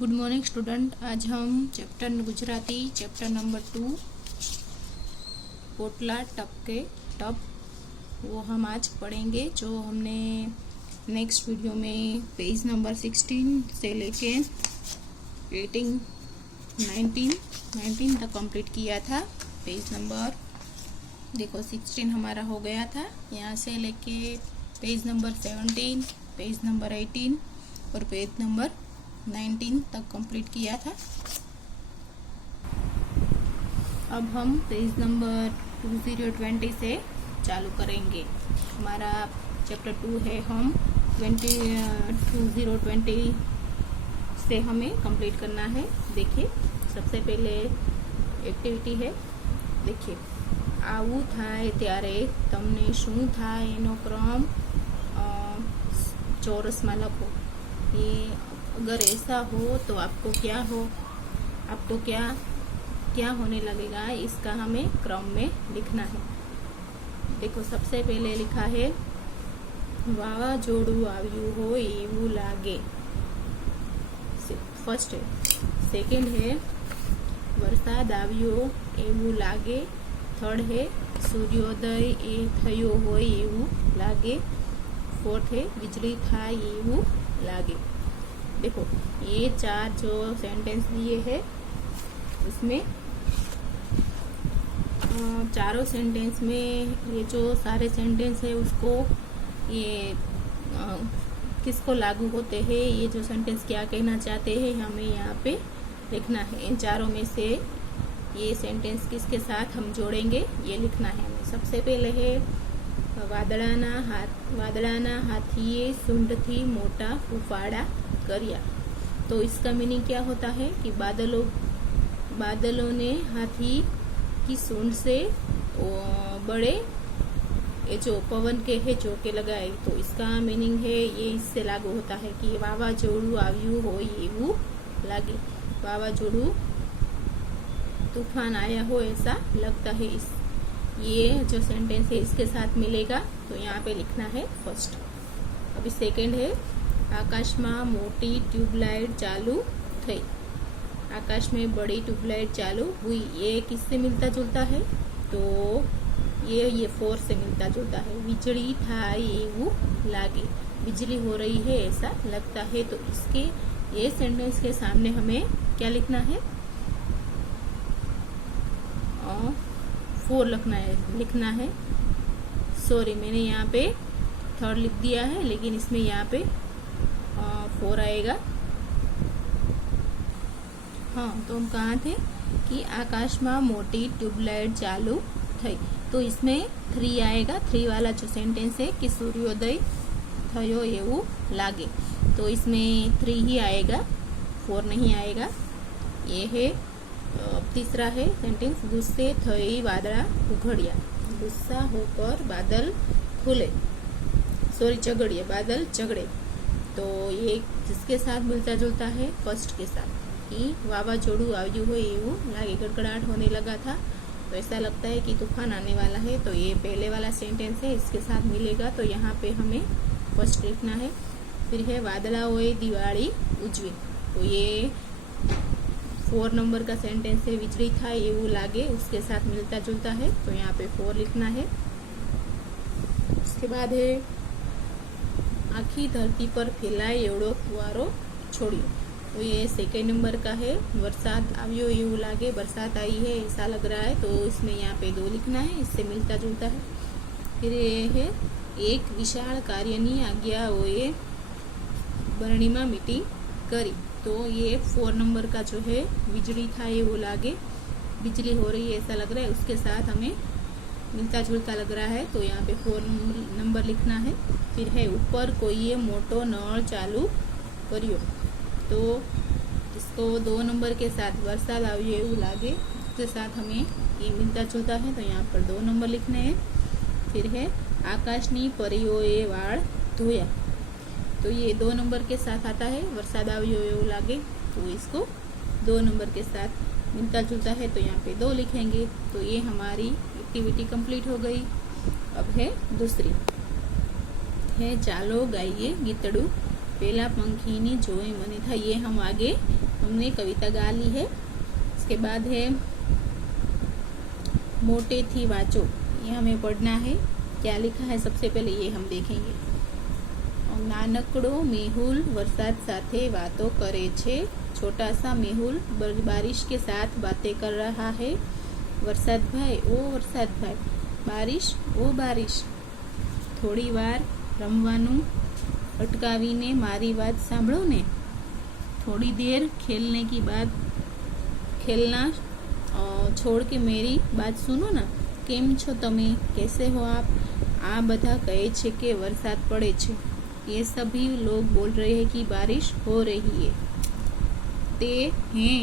Good morning student. आज हम chapter Gujarati chapter number 2 पोटला टप के टप वो हम आज पढ़ेंगे। जो हमने नेक्स्ट वीडियो में पेज नंबर 16 से लेके 19 तक कंप्लीट किया था। पेज नंबर देखो 16 हमारा हो गया था। यहाँ से लेके पेज नंबर 17, पेज नंबर 18 और पेज नंबर 19 तक कंप्लीट किया था। अब हम पेज नंबर 2020 से चालू करेंगे। हमारा चैप्टर 2 है, हम 2020 से हमें कंप्लीट करना है। देखिए, सबसे पहले एक्टिविटी है। देखिए, आवू थाय त्यारे तमने शुं थाय एनो क्रम चौरस में लखो। ये अगर ऐसा हो तो आपको क्या होने लगेगा, इसका हमें क्रम में लिखना है। देखो, सबसे पहले लिखा है वावाजोडू आव्यू हो एवू लागे, फर्स्ट है। सेकंड है वरसाद आव्यो एवू लागे। थर्ड है सूर्योदय ए थयो होय एवू लागे। फोर्थ है वीजળી થાય એવું लागे। देखो, ये चार जो सेंटेंस दिए हैं, इसमें चारों सेंटेंस में ये जो सारे सेंटेंस है उसको ये किसको लागू होते हैं, ये जो सेंटेंस क्या कहना चाहते हैं, हमें यहाँ पे लिखना है। इन चारों में से ये सेंटेंस किसके साथ हम जोड़ेंगे, ये लिखना है हमें। सबसे पहले है वादळाना हाथीए सूंढथी मोटा फूफाड़ा करिया। तो इसका मीनिंग क्या होता है कि बादलों ने हाथी की सूंड से बड़े ये जो पवन के है झोंके लगाए। तो इसका मीनिंग है, ये इससे लागू होता है कि वावाजोडू आव्यू हो एवू लागे। वावाजोडू तूफान आया हो ऐसा लगता है। ये जो सेंटेंस है इसके साथ मिलेगा, तो यहाँ पे लिखना है फर्स्ट। अभी सेकंड है आकाश में मोटी ट्यूबलाइट चालू थई। आकाश में बड़ी ट्यूबलाइट चालू हुई। ये किससे मिलता जुलता है, तो ये फोर से मिलता जुलता है। वीजળી થાય એવું लागे, बिजली हो रही है ऐसा लगता है। तो इसके ये सेंटेंस के सामने हमें क्या लिखना है, फोर लिखना है। सॉरी, मैंने यहाँ पे थर्ड लिख दिया है, लेकिन इसमें यहाँ पे फोर आएगा। हाँ, तो हम कहाँ थे कि आकाश में मोटी ट्यूबलाइट चालू थई। तो इसमें 3 आएगा। 3 वाला जो सेंटेंस है कि सूर्योदय थयो एवू लागे, तो इसमें 3 ही आएगा, 4 नहीं आएगा। ये है। तीसरा है सेंटेंस गुस्से थई वादळा उघड़िया। गुस्सा होकर बादल खुले, सॉरी चगड़िए, बादल चगड़े। तो ये किसके साथ मिलता जुलता है, फर्स्ट के साथ, कि वावाजोडू आव्यू हो एवू लागे। गड़गड़ाहट होने लगा था, तो ऐसा लगता है कि तूफान आने वाला है। तो ये पहले वाला सेंटेंस है, इसके साथ मिलेगा, तो यहाँ पे हमें फर्स्ट लिखना है। फिर है वादळा होए दिवाली उजवी। तो ये 4 नंबर का सेंटेंस है, वीजળી થાય એવું लागे, उसके साथ मिलता जुलता है, तो यहाँ पे 4 लिखना है। उसके बाद है आखी धरती पर फैलाए एवड़ो फुवारो छोड़ियो। तो ये सेकेंड नंबर का है। वरसाद आव्यो एवू लागे, बरसात आई है ऐसा लग रहा है, तो इसमें यहाँ पे 2 लिखना है, इससे मिलता जुलता है। फिर ये है एक विशाल कार्यनी आज्ञाओए बरણીમાં मीटिंग करी। तो ये 4 नंबर का जो है वीजળી થાય वो लागे, बिजली हो रही है ऐसा लग रहा है, उसके साथ हमें मिलता जुलता लग रहा है, तो यहाँ पे 4 नंबर लिखना है। फिर है ऊपर कोई मोटो नळ चालू करियो। तो इसको 2 नंबर के साथ वरसाद आव्यो एवू लागे, उसके साथ हमें ये मिलता जुलता है, तो यहाँ पर 2 नंबर लिखने हैं। फिर है आकाशनी परीओए वाळ धोया। तो ये 2 नंबर के साथ आता है, वरसाद आव्यो एवू लागे, तो इसको 2 नंबर के साथ मिलता जुलता है, तो यहाँ पे 2 लिखेंगे। तो ये हमारी एक्टिविटी कंप्लीट हो गई। अब है दूसरी, है चालो गाइए गीतड़ू पेला पंखीनी जोई मनी था। ये हम आगे हमने कविता गा ली है। इसके बाद है मोटे थी वाचो, ये हमें पढ़ना है। क्या लिखा है सबसे पहले ये हम देखेंगे। नानकड़ो मेहुल वरसाद साथे बातों करे छे। छोटा सा मेहुल बारिश के साथ बातें कर रहा है। वरसाद भाई ओ वरसाद भाई, बारिश ओ बारिश, थोड़ी वार रमवानुं अटकावीने मारी बात सांभळो ने। थोड़ी देर खेलने की बात खेलना छोड़ के मेरी बात सुनो ना। केम छो तमे, कैसे हो आप। आ बधा कहे छे के वरसाद पड़े छे। ये सभी लोग बोल रहे हैं कि बारिश हो रही है। ते हैं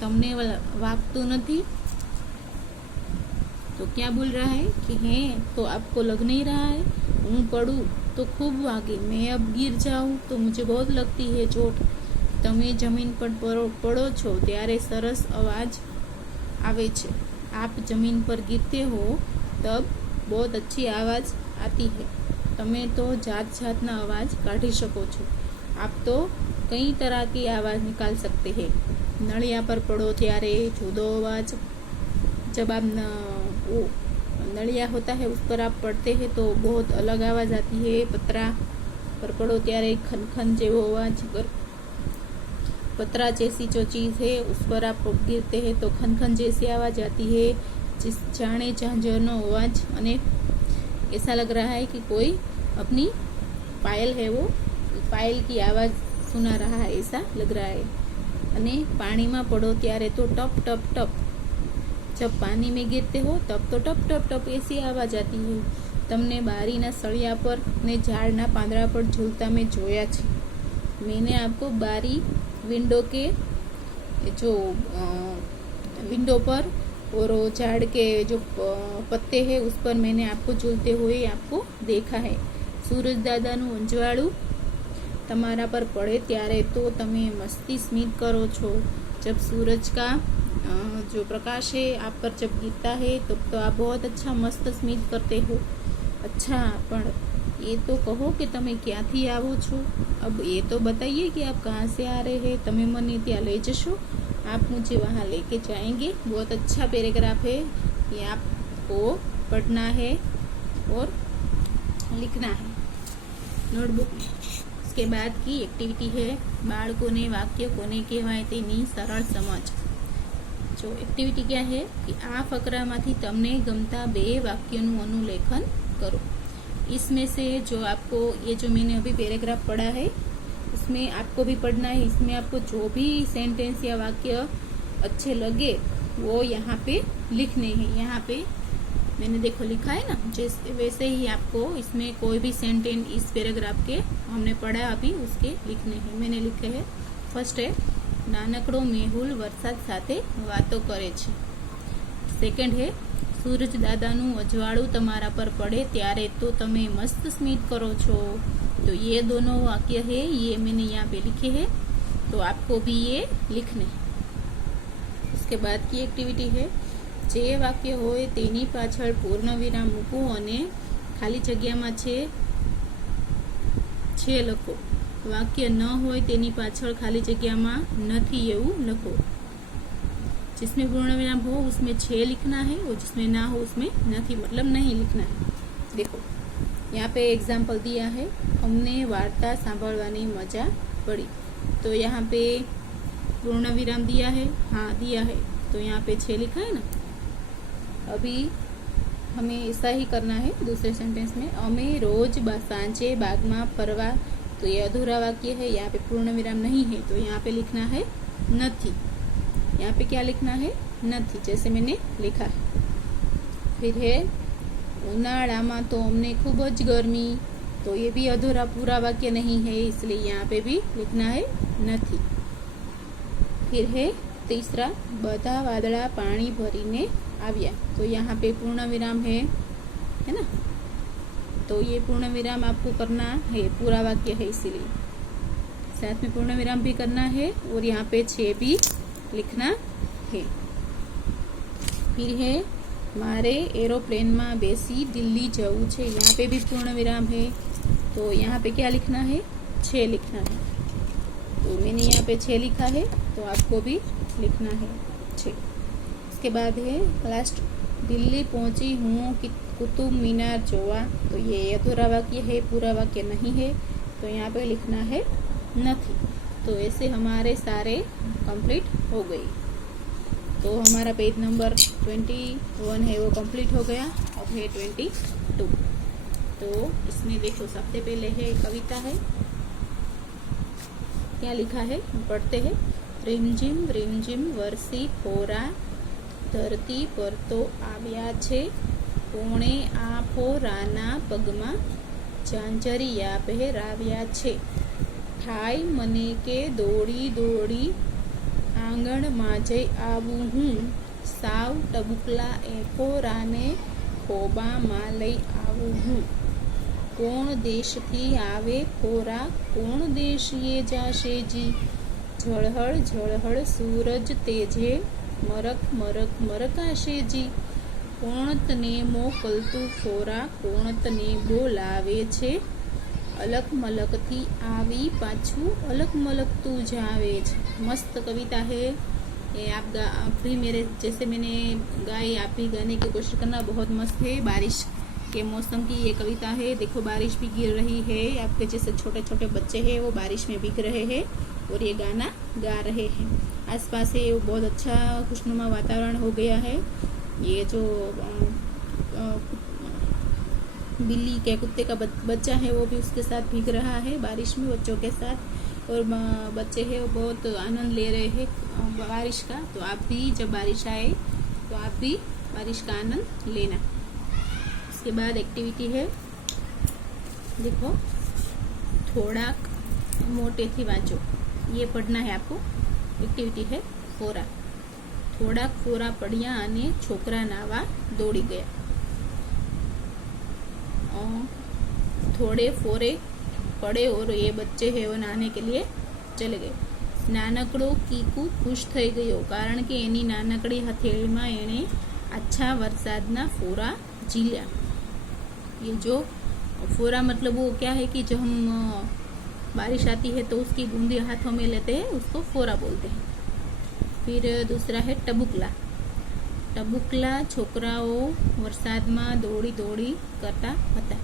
तमने वागतु नहीं, तो क्या बोल रहा है कि हैं तो आपको लग नहीं रहा है। हूँ पड़ू तो खूब वागे, मैं अब गिर जाऊँ तो मुझे बहुत लगती है चोट। तमे जमीन पर पड़ो छो त्यारे सरस अवाज आवे छे। आप जमीन पर गिरते हो तब बहुत अच्छी आवाज आती है। तमे तो जात जातना अवाज काढ़ी सको छो। आप तो कई तरह की आवाज निकाल सकते हैं। नलिया पर पड़ो त्यारे जुदो अवाज, जब आप नलिया होता है उस पर आप पढ़ते हैं तो बहुत अलग आवाज आती है। पत्रा पर पड़ो त्यारे खनखन जेवो अवाज, अगर पत्रा जैसी जो चीज है उस पर आप गिरते हैं तो खनखन जैसी आवाज आती है, जिस जाने झांझरनो अवाज, अने ऐसा लग रहा है कि कोई अपनी पायल है वो पायल की आवाज सुना रहा है, ऐसा लग रहा है। अने पानी में पड़ो त्यारे तो टप टप टप, जब पानी में गिरते हो तब तो टप टप टप ऐसी आवाज आती है। तमने बारीना सळिया पर ने झाड़ना પાંદડા पर झूलता में जोया छे। मैंने आपको बारी विंडो के जो विंडो पर और झाड़ के जो पत्ते हैं उस पर मैंने आपको झूलते हुए आपको देखा है। सूरज दादानु अंजवाळू तमारा पर पड़े त्यारे तो तमे मस्ती स्मित करो छो। जब सूरज का जो प्रकाश है आप पर जब गिरता है तब तो आप बहुत अच्छा मस्त स्मित करते हो। अच्छा पण ये तो कहो कि तमे क्यांथी आवो छो। अब ये तो बताइए कि आप कहाँ से आ रहे हैं। तमे मने त्यां लई जशो, आप मुझे वहाँ लेके जाएंगे। बहुत अच्छा पैराग्राफ है, ये आपको पढ़ना है और लिखना है नोटबुक में। इसके बाद की एक्टिविटी है बाळकोने वाक्य कोने कहेवाय तेनी सरल समझ। जो एक्टिविटी क्या है कि आ फकरामांथी तमने गमता 2 वाक्योનું अनुलेखन करो। इसमें से जो आपको ये जो मैंने अभी पैराग्राफ पढ़ा है उसमें आपको भी पढ़ना है। इसमें आपको जो भी सेंटेंस या वाक्य अच्छे लगे वो यहाँ पे लिखने हैं। यहाँ पे मैंने देखो लिखा है ना, जैसे वैसे ही आपको इसमें कोई भी सेंटेंस इस पैराग्राफ के हमने पढ़ा अभी उसके लिखने हैं। मैंने लिखे हैं। फर्स्ट है नानकड़ो मेहुल वरसाद साथे वातो करे छे। सेकंड है सूरज दादानु अजवाळू तमारा पर पड़े त्यारे तो तमे मस्त स्मित करो छो। तो ये दोनों वाक्य है, ये मैंने यहाँ पे लिखे हैं, तो आपको भी ये लिखने। उसके बाद की एक्टिविटी है जे वाक्य होय तेनी पाछळ पूर्ण विराम मूको अने खाली जग्यामां छे लखो। वाक्य न होय तेनी पाछळ खाली जग्यामां नथी एवुं लखो। जिसमें पूर्ण विराम हो उसमें 6 लिखना है और जिसमें ना हो उसमें नथी मतलब नहीं लिखना है। देखो यहाँ पे एग्जाम्पल दिया है, अमने वार्ता सांभळवानी मजा पड़ी। तो यहाँ पे पूर्ण विराम दिया है, हाँ दिया है, तो यहाँ पे 6 लिखा है ना। अभी हमें ऐसा ही करना है दूसरे सेंटेंस में। अमे रोज सांजे बाग में फरवा, तो ये अधूरा वाक्य है, यहाँ पे पूर्ण विराम नहीं है, तो यहाँ पे लिखना है नथी। यहाँ पे क्या लिखना है नथी, जैसे मैंने लिखा है। फिर है उनाळामां तो अमने खूब ज गर्मी, तो ये भी अधूरा पूरा वाक्य नहीं है, इसलिए यहाँ पे भी लिखना है नथी। फिर है तीसरा बधा वादळा पानी भरीने आव्या, तो यहाँ पे पूर्ण विराम है ना, तो ये पूर्ण विराम आपको करना है, पूरा वाक्य है इसीलिए साथ में पूर्ण विराम भी करना है और यहाँ पे 6 भी लिखना है। फिर है मारे एरोप्लेन में बेसी दिल्ली जवू छे, यहाँ पे भी पूर्ण विराम है, तो यहाँ पे क्या लिखना है 6 लिखना है। तो मैंने यहाँ पे 6 लिखा है, तो आपको भी लिखना है 6। इसके बाद है लास्ट, दिल्ली पहुँची हूँ कि कुतुब मीनार जोवा। तो ये अधूरा वाक्य है, पूरा वाक्य नहीं है, तो यहाँ पे लिखना है नहीं। तो ऐसे हमारे सारे कंप्लीट हो गई। तो हमारा पेज नंबर 21 है वो कंप्लीट हो गया। अब है 22। तो इसमें देखो, सबसे पहले है कविता है, क्या लिखा है पढ़ते हैं। रिमझिम वरसी फोरा, धरती पर तो આવ્યા છે, કોણે આ ફોરાના પગમાં ઝાંઝરિયા પહેરાવ્યા છે, થાય મને કે દોડી દોડી આંગણમાં જઈ આવું હું, સાવ ટબુકલા એ ફોરાને ખોબામાં લઈ આવું હું, કોણ દેશથી આવે ફોરા, કોણ દેશીએ જાશે જી, ઝળહળ સૂરજ તેજે, મરક મરકાશે જી, કોણ તને મોકલતું ફોરા, કોણ તને બોલાવે છે, अलग मलक थी आवी पाछू अलग मलक तू जावे। मस्त कविता है ये। आप भी मेरे जैसे मैंने गाई, आप भी गाने की कोशिश करना। बहुत मस्त है। बारिश के मौसम की ये कविता है। देखो बारिश भी गिर रही है, आपके जैसे छोटे छोटे बच्चे हैं वो बारिश में भीग रहे हैं और ये गाना गा रहे हैं। आसपास है वो बहुत अच्छा खुशनुमा वातावरण हो गया है। ये जो बिल्ली के कुत्ते का बच्चा है वो भी उसके साथ भीग रहा है बारिश में बच्चों के साथ, और बच्चे हैं वो बहुत आनंद ले रहे हैं बारिश का। तो आप भी जब बारिश आए तो आप भी बारिश का आनंद लेना। उसके बाद एक्टिविटी है, देखो थोड़ा मोटे थी वांचो, ये पढ़ना है आपको। एक्टिविटी है फोरा। थोड़ा फोरा पड़िया अने छोकरा नावा दौड़ी गया। थोड़े फोरे पड़े और ये बच्चे है वो नहाने के लिए चले गए। नानकड़ो कीकू खुश થઈ ગયો કારણ કે એની નાનકડી હથેળીમાં એણે अच्छा वरसादना फोरा झील्या। ये जो फोरा मतलब वो क्या है कि जब हम बारिश आती है तो उसकी बूंदी हाथों में लेते हैं, उसको फोरा बोलते हैं। फिर दूसरा है टबुकला। टबुकला छोकराओ वरसादમાં दौड़ी दौड़ी करता હતા।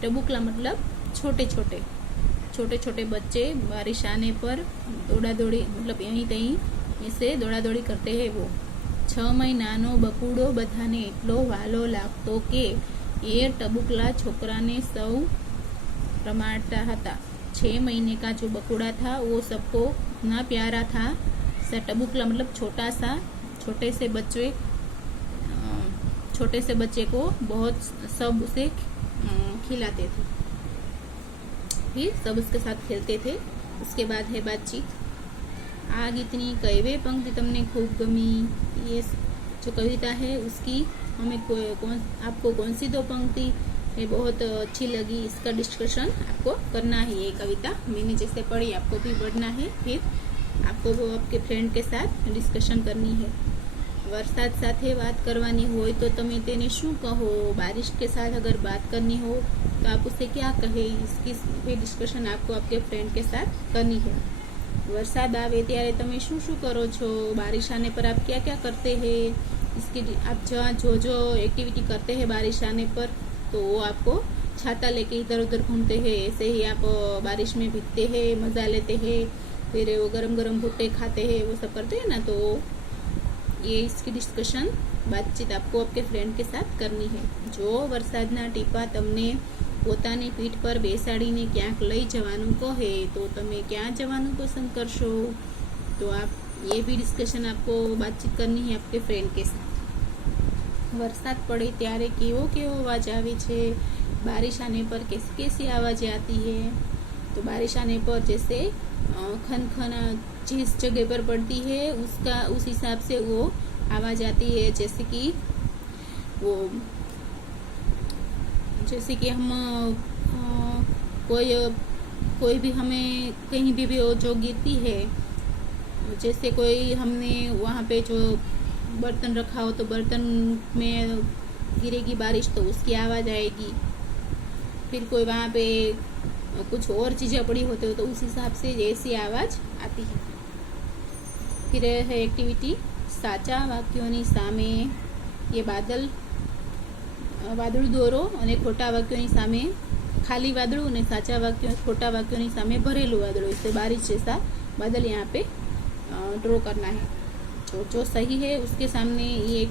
टबुकला मतलब छोटे छोटे बच्चे बारिश आने पर दौड़ा दौड़ी मतलब यहीं तहीं ऐसे दौड़ा दौड़ी करते हैं। वो 6 महीनानो बकुड़ो बधाने એટલો વાલો લાગતો કે એ टबुकला छोकरा ने सौ रमाड़ता था। 6 महीने का जो बकुड़ा था वो सबको इतना प्यारा था। टबुकला मतलब छोटे से बच्चे को बहुत सब उसे खिलाते थे, फिर सब उसके साथ खेलते थे। उसके बाद है बातचीत। आग इतनी कईवे पंक्ति तुमने खूब गमी। ये जो कविता है उसकी हमें आपको कौन सी 2 पंक्ति ये बहुत अच्छी लगी, इसका डिस्कशन आपको करना है। ये कविता मैंने जैसे पढ़ी आपको भी पढ़ना है, फिर आपको वो आपके फ्रेंड के साथ डिस्कशन करनी है। वरसाद साथे बात करवानी हो तो तमे तेने शू कहो। बारिश के साथ अगर बात करनी हो तो आप उसे क्या कहे, इसकी भी डिस्कशन आपको आपके फ्रेंड के साथ करनी है। वरसाद आवे त्यारे तमे शू शू करो छो, बारिश आने पर आप क्या क्या करते हैं, इसकी आप जो एक्टिविटी करते हैं बारिश आने पर, तो वो आपको छाता लेके इधर उधर घूमते हैं, ऐसे ही आप बारिश में भीगते हैं, मज़ा लेते हैं, फिर वो गरम गरम भुट्टे खाते हैं, वो सब करते हैं ना। तो ये इसकी डिस्कशन बातचीत आपको आपके फ्रेंड के साथ करनी है। जो वरसादना टीपा तमने પોતાની પીઠ પર બેસાડીને ક્યાંક લઈ જવાનું કહે તો તમે ક્યાં જવાનું પસંદ કરશો। तो आप ये भी डिस्कशन आपको बातचीत करनी है आपके फ्रेंड के साथ। वरसाद पड़े ત્યારે કેવો अवाज आवे छे, बारिश आने पर कैसी कैसी आवाज़ें आती है। तो बारिश आने पर जैसे खनखना जिस जगह पर पड़ती है उस हिसाब से वो आवाज़ आती है। जैसे कि हम कोई भी हमें कहीं भी वो जो गिरती है, जैसे कोई हमने वहाँ पे जो बर्तन रखा हो तो बर्तन में गिरेगी बारिश तो उसकी आवाज़ आएगी। फिर कोई वहाँ पे कुछ और चीज़ें पड़ी होती हो तो उस हिसाब से ऐसी आवाज़ आती है। फिर है एक्टिविटी साचा वाक्योनी सामे। ये વાદળું દોરો અને ખોટા વાક્યોની સામે खाली वादळों અને साचा वाक्यों खोटा वाक्यों सामे भरेलू वादळों, इससे बारिश जैसा बादल यहाँ पे ड्रॉ करना है। तो जो सही है उसके सामने ये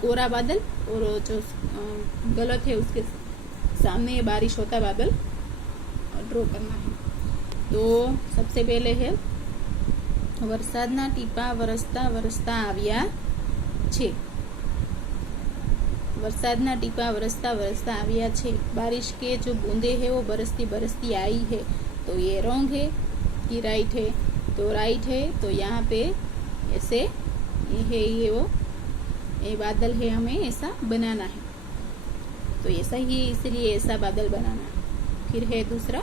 कोरा बादल और जो गलत है उसके सामने बारिश होता बादल ड्रॉ करना है। तो सबसे पहले है वरसादना टीपा वरसता वरसता आव्या छे। वरसादना टीपा वरसता वरसता आव्या छे, बारिश के जो बूंदे है वो बरसती बरसती आई है। तो ये रॉन्ग है कि राइट है? तो राइट है। तो यहाँ पे ऐसे ये है, ये बादल है, हमें ऐसा बनाना है। तो ऐसा ही इसलिए ऐसा बादल बनाना है। फिर है दूसरा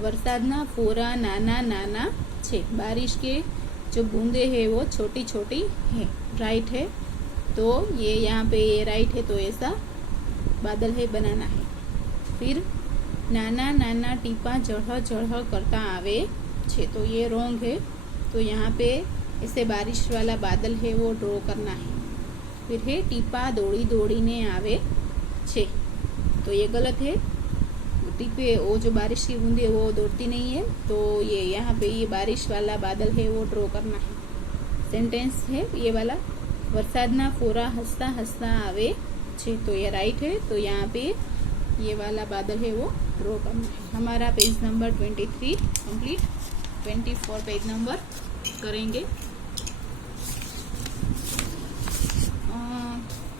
वरसादना फोरा नाना नाना छे, बारिश के जो बूंदे है वो छोटी छोटी है, राइट है। तो ये यहाँ पे ये राइट है, तो ऐसा बादल है बनाना है। फिर नाना नाना टीपा जड़ जड़ करता आवे छे, तो ये रॉन्ग है। तो यहाँ पे ऐसे बारिश वाला बादल है वो ड्रॉ करना है। फिर है टीपा दौड़ी दौड़ी ने आवे छे, तो ये गलत है। टीपे वो जो बारिश की बूंदे वो दौड़ती नहीं है, तो ये यहाँ पे ये बारिश वाला बादल है वो ड्रॉ करना है। सेंटेंस है ये वाला वरसादना फोरा हंसता हंसता आवे छे, तो ये राइट है। तो यहाँ पे ये वाला बादल है वो ड्रॉ करना है। हमारा page number 23 complete. 24 page number करेंगे।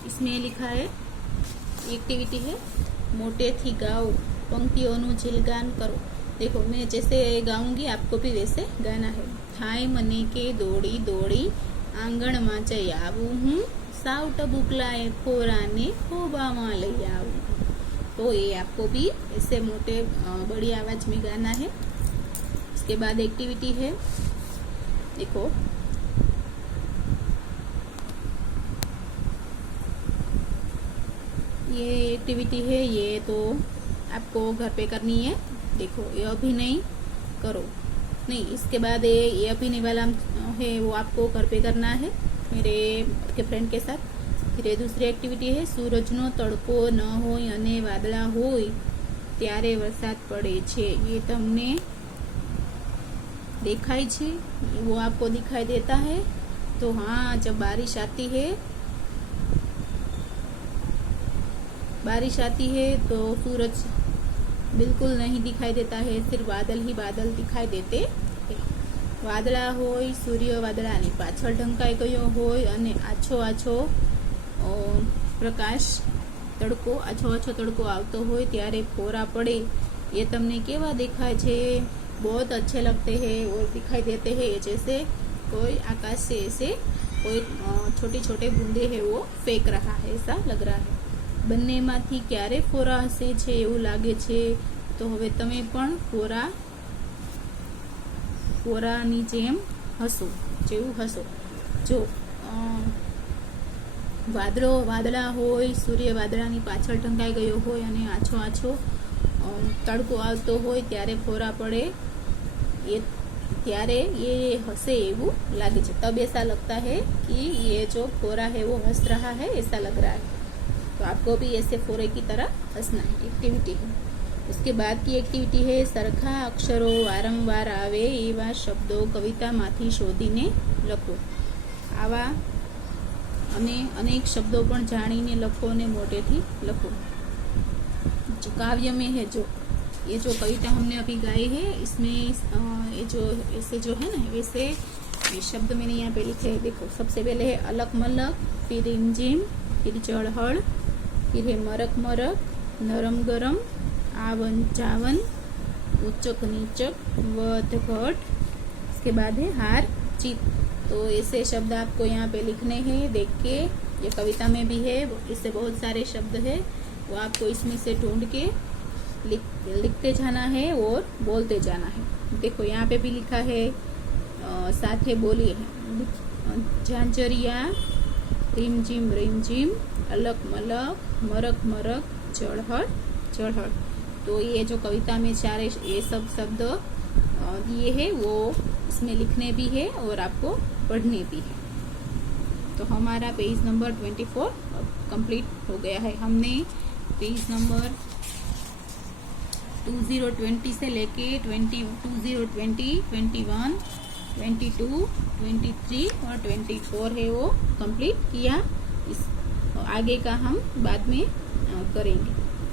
इसमें लिखा है एक्टिविटी है मोटे थी गाओ पंक्तिओं झिलगान करो। देखो मैं जैसे गाऊंगी आपको भी वैसे गाना है। थाय मने के दौड़ी दौड़ी आंगण में जई आवू हूँ, साव टबुकलाए फोराने खोबामा लई आवू। तो ये आपको भी ऐसे मोटे बड़ी आवाज में गाना है। इसके बाद एक्टिविटी है, देखो ये एक्टिविटी है, ये तो आपको घर पे करनी है। देखो ये अभिनय करो, नहीं इसके बाद ये अभिनय वाला है वो आपको घर पे करना है मेरे के फ्रेंड के साथ। फिर ये दूसरी एक्टिविटी है सूरजनो तड़को न होय अने वादळा होय त्यारे वरसाद पड़े छे। ये तमने देखाय छे, वो आपको दिखाई देता है। तो हाँ, जब बारिश आती है तो सूरज बिल्कुल नहीं दिखाई देता है, सिर्फ बादल ही बादल दिखाई देते हैं। वादळा होय सूर्य वादळानी पाछळ ढंकाई गयो होय अने आछो आछो प्रकाश तड़को आछो आछो तड़को आवतो होय त्यारे फोरा पड़े। ये तमने केवा देखाय छे? बहुत अच्छे लगते हैं और दिखाई देते हैं, जैसे कोई आकाश से ऐसे कोई छोटे छोटे बूंदे है वो फेंक रहा है, ऐसा लग रहा है। બંનેમાંથી ક્યારે ફોરા હસે છે એવું લાગે છે। તો હવે તમે પણ ફોરાની જેમ હસો, જેવું હસો। જો વાદળા હોય, સૂર્ય વાદળાની પાછળ ઢંકાઈ ગયો હોય અને આછો આછો તડકો આવતો હોય ત્યારે ફોરા પડે, ત્યારે ये हंसे એવું લાગે છે। तब ऐसा लगता है कि ये जो फोरा है वो हंस रहा है, ऐसा लग रहा है। तो आपको भी ऐसे फोरे की तरह हंसना है, एक्टिविटी है। उसके बाद की एक्टिविटी है सरखा अक्षरो वारंवार आवे एवा शब्दों कवितामांथी शोधीने लखो। आवा अने अनेक शब्दों पण जाणीने लखो ने मोटेथी लखो। जो काव्य में है, जो ये जो कविता हमने अभी गाई है, इसमें ये जो ऐसे जो है ना वैसे ये शब्द मैंने यहाँ पे लिखे हैं। देखो सबसे पहले है अलक मलक, फिर रिमझिम, फिर जड़हड़, फिर है मरक मरक, नरम गरम, आवन जावन, उचक नीचक, वध घट। इसके बाद है हार जीत। तो ऐसे शब्द आपको यहाँ पे लिखने हैं, देख के। ये कविता में भी है, इससे बहुत सारे शब्द है, वो आपको इसमें से ढूंढ के लिखते जाना है और बोलते जाना है। देखो यहाँ पे भी लिखा है, साथे बोलिए है झांझरिया, रिमझिम रिमझिम, अलक मलक, मरक मरक, जड़हड़ जड़हड़। तो ये जो कविता में चार ये सब शब्द दिए हैं वो इसमें लिखने भी है और आपको पढ़ने भी है। तो हमारा पेज नंबर 24 कंप्लीट हो गया है। हमने पेज नंबर 2020 से लेके 2020, 21, 22, 23 और 24 है वो कंप्लीट किया। इस आगे का हम बाद में करेंगे।